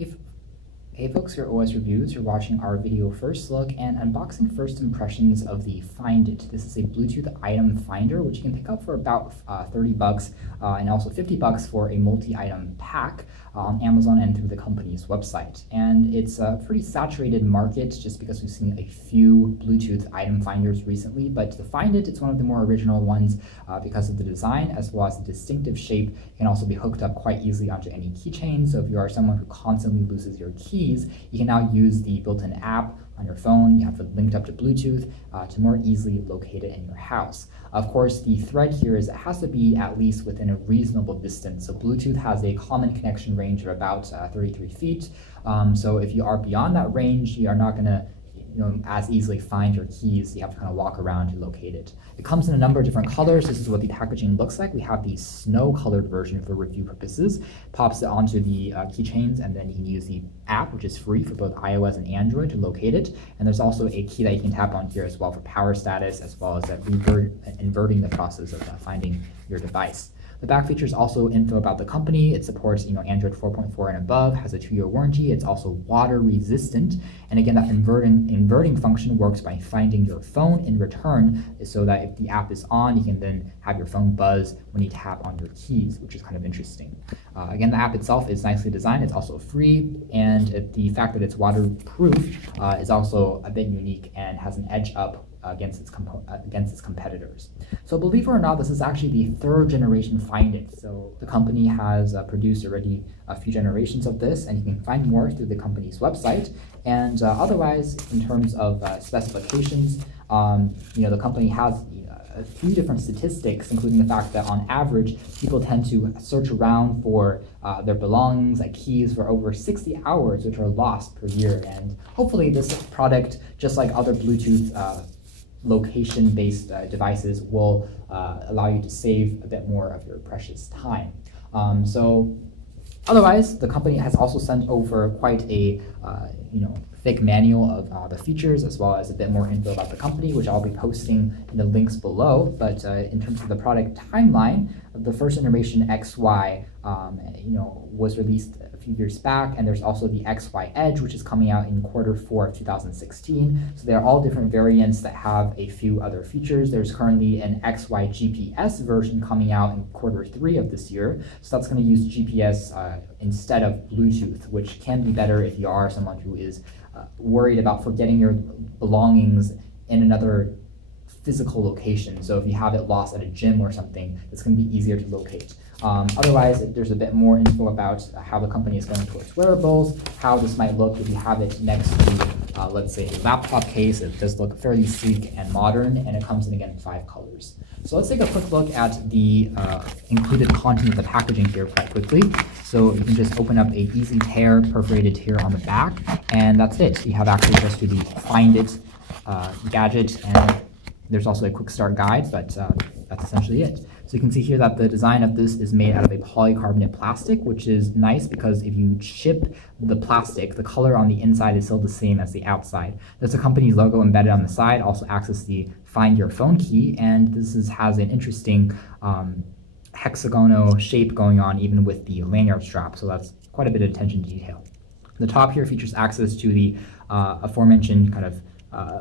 Hey, hey folks, here at OS Reviews. You're watching our video first look and unboxing first impressions of the Find It. This is a Bluetooth item finder, which you can pick up for about 30 bucks and also 50 bucks for a multi-item pack on Amazon and through the company's website. And it's a pretty saturated market just because we've seen a few Bluetooth item finders recently, but the Find It, it's one of the more original ones because of the design as well as the distinctive shape. It can also be hooked up quite easily onto any keychain. So if you are someone who constantly loses your keys, you can now use the built-in app on your phone. You have it linked up to Bluetooth to more easily locate it in your house. Of course, the thread here is it has to be at least within a reasonable distance. So Bluetooth has a common connection range of about 33 feet. So if you are beyond that range, you are not going to as easily find your keys. You have to kind of walk around to locate it. It comes in a number of different colors. This is what the packaging looks like. We have the snow colored version for review purposes. Pops it onto the keychains, and then you can use the app, which is free for both iOS and Android, to locate it. And there's also a key that you can tap on here as well for power status, as well as inverting the process of finding your device. The back features also info about the company. It supports Android 4.4 and above, has a 2-year warranty. It's also water resistant. And again, that inverting function works by finding your phone in return, so that if the app is on, you can then have your phone buzz when you tap on your keys, which is kind of interesting. Again, the app itself is nicely designed. It's also free, and the fact that it's waterproof is also a bit unique and has an edge up against its competitors. So believe it or not, this is actually the 3rd generation Find It. So the company has produced already a few generations of this, and you can find more through the company's website. And otherwise, in terms of specifications, the company has a few different statistics, including the fact that on average, people tend to search around for their belongings, like keys, for over 60 hours, which are lost per year. And hopefully this product, just like other Bluetooth location-based devices, will allow you to save a bit more of your precious time. Otherwise, the company has also sent over quite a thick manual of the features, as well as a bit more info about the company, which I'll be posting in the links below. But in terms of the product timeline, the first generation XY was released a few years back, and there's also the XY Edge, which is coming out in Q4 of 2016. So they're all different variants that have a few other features. There's currently an XY GPS version coming out in Q3 of this year. So that's going to use GPS instead of Bluetooth, which can be better if you are someone who is worried about forgetting your belongings in another physical location. So if you have it lost at a gym or something, it's going to be easier to locate. Otherwise, there's a bit more info about how the company is going towards wearables, how this might look if you have it next to, let's say, a laptop case. It does look fairly sleek and modern, and it comes in, again, 5 colors. So let's take a quick look at the included content of the packaging here quite quickly. So you can just open up a easy tear, perforated tear on the back, and that's it. You have access just to the Find It gadget, and there's also a quick start guide, but that's essentially it. So you can see here that the design of this is made out of a polycarbonate plastic, which is nice because if you chip the plastic, the color on the inside is still the same as the outside. There's a company's logo embedded on the side, also acts as the Find Your Phone key, and this has an interesting hexagonal shape going on even with the lanyard strap, so that's quite a bit of attention to detail. The top here features access to the aforementioned kind of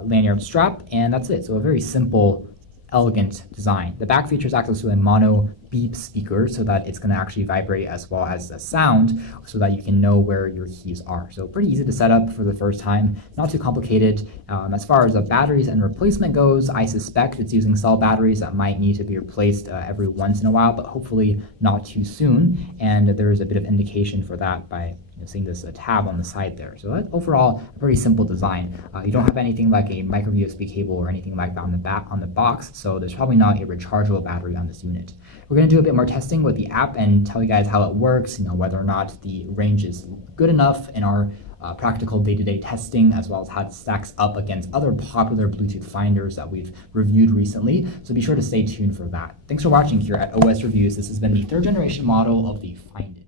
lanyard strap, and that's it. So a very simple, elegant design. The back features access to a mono beep speaker, so that it's going to actually vibrate as well as a sound, so that you can know where your keys are. So pretty easy to set up for the first time, not too complicated. As far as the batteries and replacement goes, I suspect it's using cell batteries that might need to be replaced every once in a while, but hopefully not too soon. And there is a bit of indication for that by seeing this tab on the side there. So that overall, a pretty simple design. You don't have anything like a micro USB cable or anything like that on the box, so there's probably not a rechargeable battery on this unit. We're going to do a bit more testing with the app and tell you guys how it works, whether or not the range is good enough in our practical day-to-day testing, as well as how it stacks up against other popular Bluetooth finders that we've reviewed recently. So be sure to stay tuned for that. Thanks for watching here at OS Reviews. This has been the 3rd generation model of the Find It.